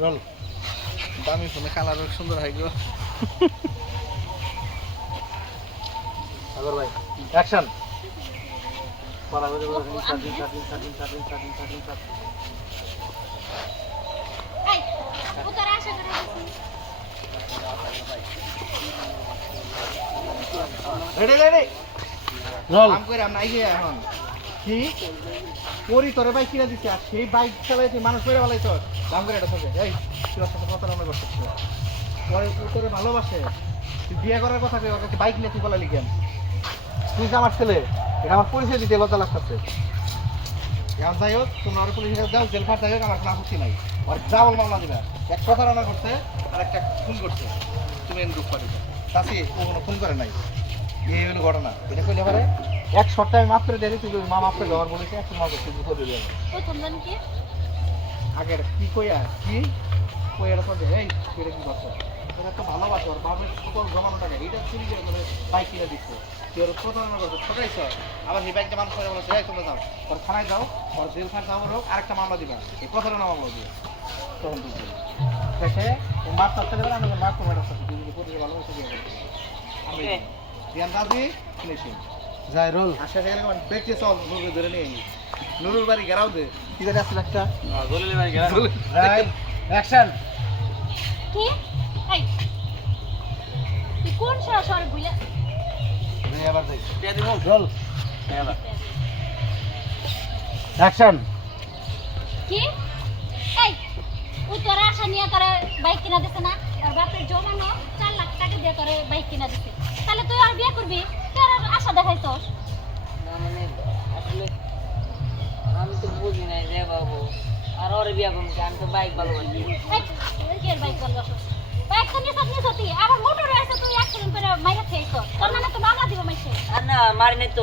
Role দামি ফোনে colour সুন্দর হয় গো আগর ভাই অ্যাকশন পালা করে স্টার্টিং এই উতার আশা করে রেডি রোল কাম করে আমরা আইগে এখন কি পরি তোরে বাইক কিনা দিছে আর সেই বাইক চালাইতে মানুষ মেরে বলাই তোর দাম করে এটা থাকে এই তুই ওর সাথে কথা আমরা করছিস পরে তোরে ভালোবাসে তুই বিয়ে করার কথা কই ওকে বাইক নিয়ে তুই বলা লিখেন তুই আমার ছেলে এটা আমার পরিচয় দিতে লজ্জা লাগতেছে এখন যাই হোক তোমরা আর পুলিশের কাছে যাও জেল ফাট যাই হোক আমার কোনো আপত্তি নাই আর ডাবল মামলা দিবে এক প্রতারণা করছে আর একটা খুন করছে তুমি এন রূপ পাঠিয়েছো চাষি ও কোনো খুন করে নাই এই হলো ঘটনা এটা কইলে পারে এক সপ্তাহে আমি মাত্র দেরি তুই মা মাত্র ব্যবহার বলেছে একটু মা করতে করে দিয়ে প্রথম জানি কি আগের কি কইয়া কি কইয়ার পর এই এটা কি করছে তোর তো ভালোবাসো আর বাবার সকল জমানো টাকা এইটা চুরি করে মানে বাইক কিনে দিচ্ছে তুই ওর প্রতারণা করছো ঠকাইছ আবার এই বাইকটা মানুষ করে বলছে এই তোমরা যাও ওর থানায় যাও ওর জেল খাট যাওয়ার হোক আরেকটা মামলা দিবা এই প্রতারণা মামলা দিবে তখন তুই দেখে ও মাপ করতে দেবে না আমাকে মাপ করবে না তুই করে ভালোবাসা দিয়ে আমি রিয়ান দাদি ফিনিশিং যাই রোল আশা গেলে দেখতে চল নুরুর ধরে নিয়ে নুরুর বাড়ি গেরাও দে কি জানি আসলে একটা দলিলের বাড়ি গেলাম রাইট অ্যাকশন কি এই তুই কোন শহর বুইলা রে আবার যাই কে দিব রোল এলা অ্যাকশন কি এই উতার আশা নিয়ে তোরে বাইক কিনা দিছে না আর বাপের জমানো 4 লাখ টাকা দিয়ে তোরে বাইক কিনা দিছে তাহলে তুই আর বিয়ে করবি তোর আর আশা দেখাইছস না মানে আসলে আমি তো বুঝি নাই রে বাবু আর ওরে বিয়া করবো কি? আমি তো বাইক ভালোবাসি এই কি আর বাইক ভালোবাসস বাইক তো নিয়ে সত্যি আবার মোটরে আছে তুই অ্যাক্সিডেন্ট করে মাইরা খেয়েছ তোর মানে তো মামলা দিব মাইছে আর না মারি নাই তো